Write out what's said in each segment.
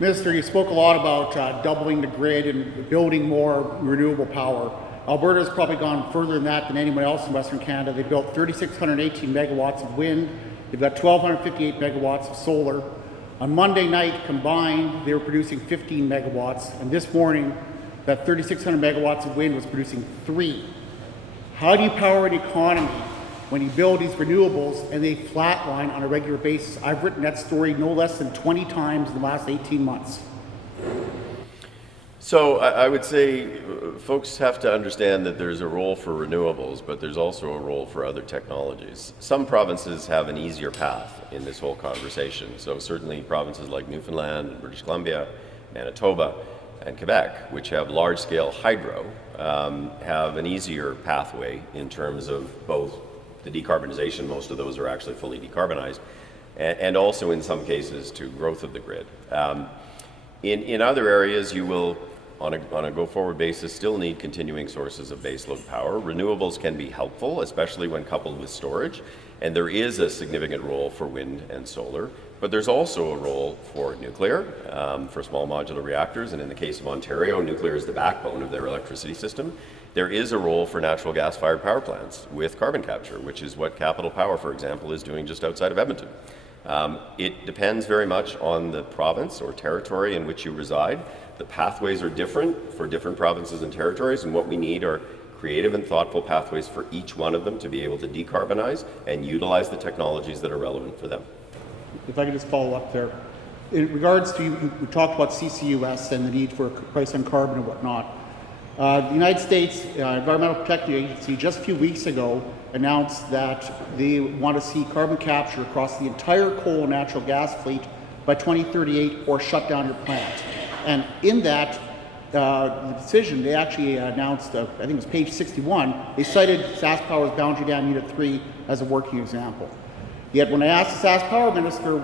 Minister, you spoke a lot about doubling the grid and building more renewable power. Alberta's probably gone further than that than anyone else in Western Canada. They've built 3,618 megawatts of wind. They've got 1,258 megawatts of solar. On Monday night combined, they were producing 15 megawatts, and this morning, that 3,600 megawatts of wind was producing 3. How do you power an economy when you build these renewables and they flatline on a regular basis? I've written that story no less than 20 times in the last 18 months. So I would say folks have to understand that there's a role for renewables, but there's also a role for other technologies. Some provinces have an easier path in this whole conversation. So certainly provinces like Newfoundland and British Columbia, Manitoba, and Quebec, which have large-scale hydro, have an easier pathway in terms of both the decarbonization. Most of those are actually fully decarbonized, and also in some cases to growth of the grid. In other areas, you will, on a go-forward basis, still need continuing sources of baseload power. Renewables can be helpful, especially when coupled with storage, and there is a significant role for wind and solar, but there's also a role for nuclear, for small modular reactors, and in the case of Ontario, nuclear is the backbone of their electricity system. There is a role for natural gas-fired power plants with carbon capture, which is what Capital Power, for example, is doing just outside of Edmonton. It depends very much on the province or territory in which you reside. The pathways are different for different provinces and territories, and what we need are creative and thoughtful pathways for each one of them to be able to decarbonize and utilize the technologies that are relevant for them. If I could just follow up there. In regards to, we talked about CCUS and the need for a price on carbon and whatnot. The United States Environmental Protection Agency just a few weeks ago announced that they want to see carbon capture across the entire coal and natural gas fleet by 2038 or shut down your plant. And in that the decision, they actually announced, I think it was page 61, they cited SaskPower's Boundary Dam Unit 3 as a working example. Yet when I asked the Sask Minister,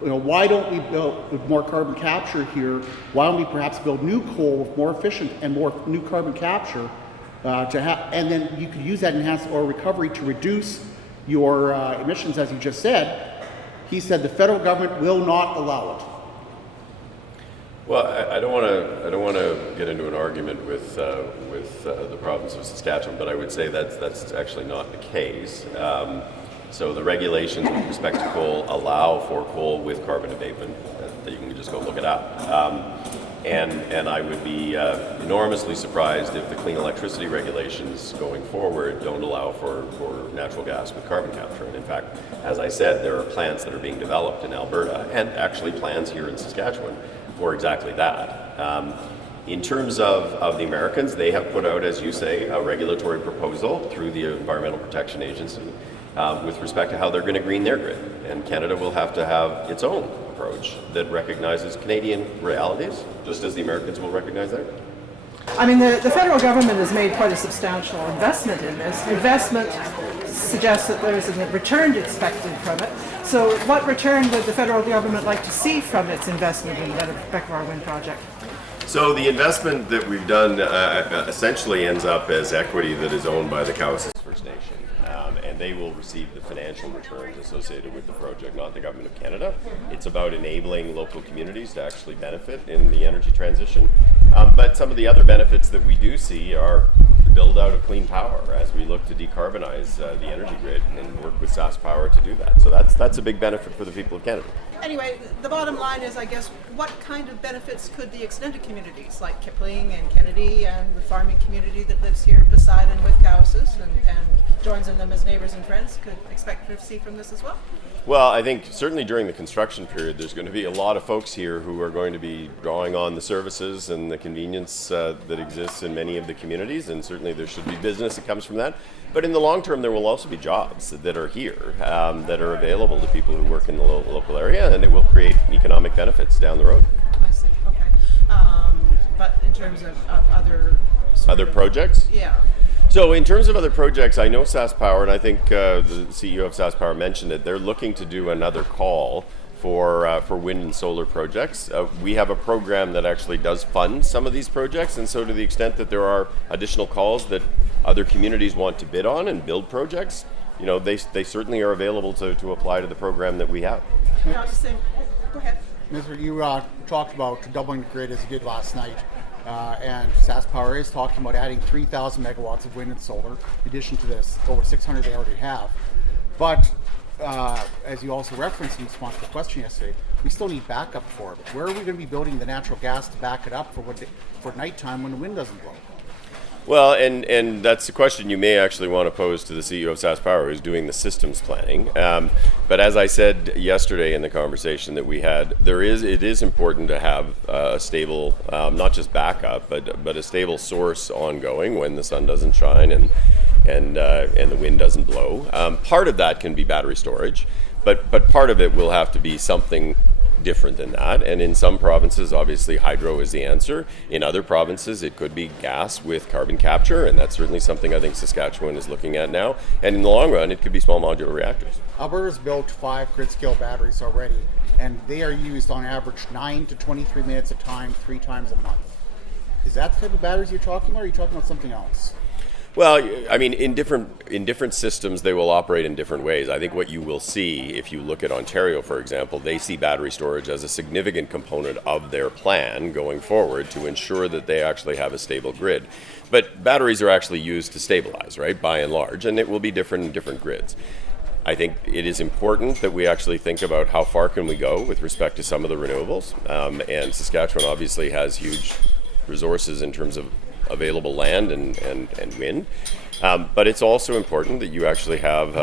why don't we build with more carbon capture here? Why don't we perhaps build new coal with more efficient and more new carbon capture and then you could use that enhanced oil recovery to reduce your emissions, as you just said. He said the federal government will not allow it. Well, I don't want to get into an argument with the province of Saskatchewan, but I would say that's actually not the case. So the regulations with respect to coal allow for coal with carbon abatement. You can just go look it up. And I would be enormously surprised if the clean electricity regulations going forward don't allow for natural gas with carbon capture. And in fact, as I said, there are plants that are being developed in Alberta and actually plans here in Saskatchewan for exactly that. In terms of the Americans, they have put out, as you say, a regulatory proposal through the Environmental Protection Agency with respect to how they're going to green their grid. And Canada will have to have its own approach that recognizes Canadian realities, just as the Americans will recognize theirs. I mean, the federal government has made quite a substantial investment in this. Investment suggests that there is a return expected from it. So what return would the federal government like to see from its investment in the Beckwar Wind Project? So the investment that we've done essentially ends up as equity that is owned by the Cowessess First Nation. And they will receive the financial returns associated with the project, not the Government of Canada. It's about enabling local communities to actually benefit in the energy transition. But some of the other benefits that we do see are the build out of clean power as we look to decarbonize the energy grid and work with SaskPower to do that. So that's a big benefit for the people of Canada. Anyway, the bottom line is, I guess, what kind of benefits could the extended communities like Kipling and Kennedy and the farming community that lives here beside and with Cowessess and joins in them as neighbors and friends could expect to see from this as well? Well, I think certainly during the construction period, there's going to be a lot of folks here who are going to be drawing on the services and the convenience that exists in many of the communities, and certainly there should be business that comes from that. But in the long term, there will also be jobs that are here, that are available to people who work in the local area, and it will create economic benefits down the road. I see, okay. But in terms of other projects? Yeah. So in terms of other projects, I know SaskPower, and I think the CEO of SaskPower mentioned it, they're looking to do another call for wind and solar projects. We have a program that actually does fund some of these projects, and so to the extent that there are additional calls that other communities want to bid on and build projects, they certainly are available to apply to the program that we have. Go ahead. Mr. You talked about doubling the grid as you did last night, and SaskPower is talking about adding 3,000 megawatts of wind and solar, in addition to this over 600 they already have. But as you also referenced in response to the question yesterday, we still need backup for it. Where are we going to be building the natural gas to back it up for nighttime when the wind doesn't blow? Well, and that's a question you may actually want to pose to the CEO of SaskPower, who's doing the systems planning. But as I said yesterday in the conversation that we had, it is important to have a stable, not just backup, but a stable source ongoing when the sun doesn't shine and the wind doesn't blow. Part of that can be battery storage, but part of it will have to be something different than that. And in some provinces, obviously, hydro is the answer. In other provinces, it could be gas with carbon capture, and that's certainly something I think Saskatchewan is looking at now. And in the long run, it could be small modular reactors. Alberta's built 5 grid-scale batteries already, and they are used on average 9 to 23 minutes a time, 3 times a month. Is that the type of batteries you're talking about, or are you talking about something else? Well, I mean, in different systems, they will operate in different ways. I think what you will see, if you look at Ontario, for example, they see battery storage as a significant component of their plan going forward to ensure that they actually have a stable grid. But batteries are actually used to stabilize, right, by and large, and it will be different in different grids. I think it is important that we actually think about how far can we go with respect to some of the renewables. And Saskatchewan obviously has huge resources in terms of available land and wind, but it's also important that you actually have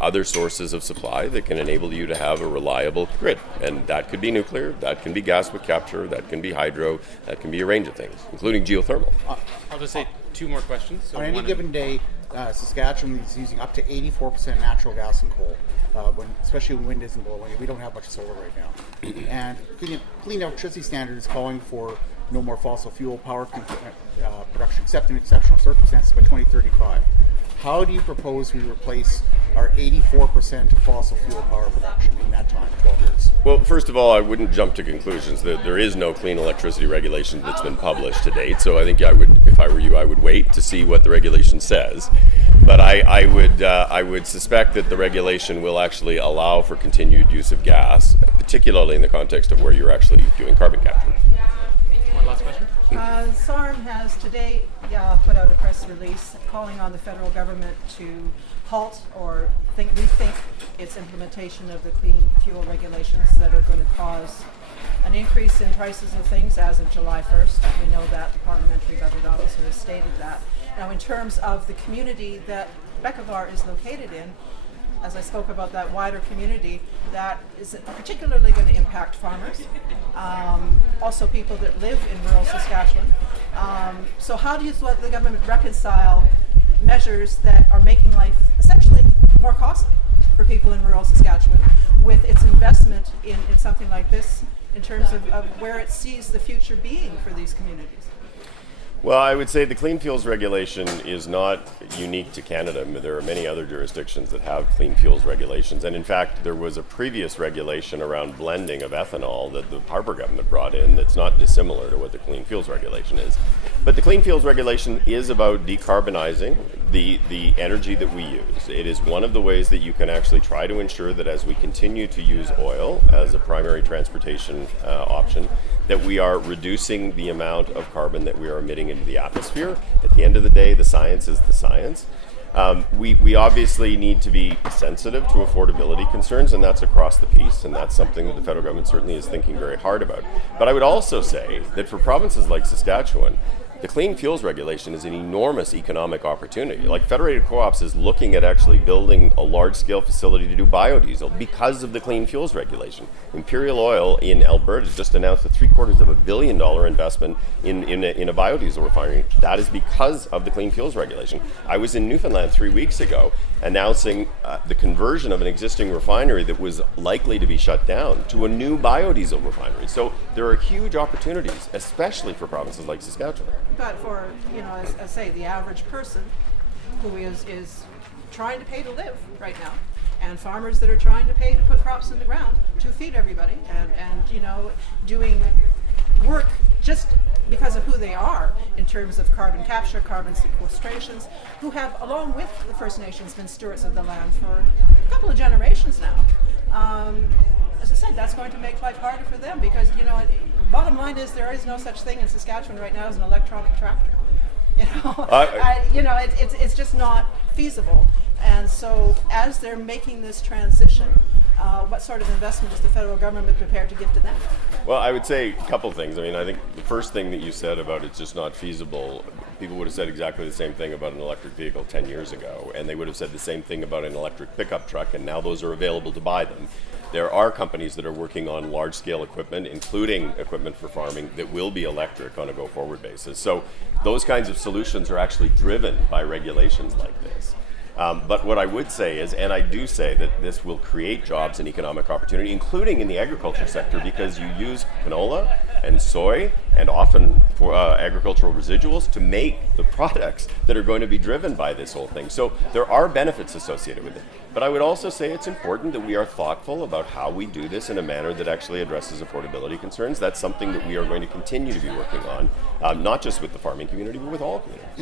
other sources of supply that can enable you to have a reliable grid, and that could be nuclear, that can be gas with capture, that can be hydro, that can be a range of things, including geothermal. I'll just say 2 more questions. So on any given day, Saskatchewan is using up to 84% natural gas and coal, especially when wind isn't blowing. We don't have much solar right now. And Clean Electricity Standard is calling for no more fossil fuel power production, except in exceptional circumstances, by 2035. How do you propose we replace our 84% of fossil fuel power production in that time, 12 years? Well, first of all, I wouldn't jump to conclusions. There is no clean electricity regulation that's been published to date, so I think if I were you, I would wait to see what the regulation says. But I would suspect that the regulation will actually allow for continued use of gas, particularly in the context of where you're actually doing carbon capture. One last question. SARM has today put out a press release calling on the federal government to halt or rethink its implementation of the clean fuel regulations that are going to cause an increase in prices of things as of July 1st. We know that the Parliamentary Budget Officer has stated that. Now, in terms of the community that Beckevar is located in, as I spoke about that wider community, that is particularly going to impact farmers, also people that live in rural Saskatchewan. So how do you let the government reconcile measures that are making life essentially more costly for people in rural Saskatchewan with its investment in something like this in terms of where it sees the future being for these communities? Well, I would say the clean fuels regulation is not unique to Canada. There are many other jurisdictions that have clean fuels regulations. And in fact, there was a previous regulation around blending of ethanol that the Harper government brought in that's not dissimilar to what the clean fuels regulation is. But the clean fuels regulation is about decarbonizing the energy that we use. It is one of the ways that you can actually try to ensure that as we continue to use oil as a primary transportation option, that we are reducing the amount of carbon that we are emitting into the atmosphere. At the end of the day, the science is the science. We obviously need to be sensitive to affordability concerns, and that's across the piece, and that's something that the federal government certainly is thinking very hard about. But I would also say that for provinces like Saskatchewan, the clean fuels regulation is an enormous economic opportunity. Like Federated Co-ops is looking at actually building a large-scale facility to do biodiesel because of the clean fuels regulation. Imperial Oil in Alberta just announced a $750 million investment in a biodiesel refinery. That is because of the clean fuels regulation. I was in Newfoundland 3 weeks ago announcing the conversion of an existing refinery that was likely to be shut down to a new biodiesel refinery. So there are huge opportunities, especially for provinces like Saskatchewan. But for, as I say, the average person who is trying to pay to live right now, and farmers that are trying to pay to put crops in the ground to feed everybody, and doing work just because of who they are in terms of carbon capture, carbon sequestrations, who have, along with the First Nations, been stewards of the land for a couple of generations now. as I said, that's going to make life harder for them because, bottom line is there is no such thing in Saskatchewan right now as an electronic tractor. It's just not feasible. And so as they're making this transition, what sort of investment is the federal government prepared to give to them? Well, I would say a couple things. I mean, I think the first thing that you said about it's just not feasible, people would have said exactly the same thing about an electric vehicle 10 years ago, and they would have said the same thing about an electric pickup truck, and now those are available to buy them. There are companies that are working on large-scale equipment, including equipment for farming, that will be electric on a go-forward basis. So those kinds of solutions are actually driven by regulations like this. But what I would say is, and I do say that this will create jobs and economic opportunity, including in the agriculture sector, because you use canola and soy and often for agricultural residuals to make the products that are going to be driven by this whole thing. So there are benefits associated with it. But I would also say it's important that we are thoughtful about how we do this in a manner that actually addresses affordability concerns. That's something that we are going to continue to be working on, not just with the farming community, but with all communities.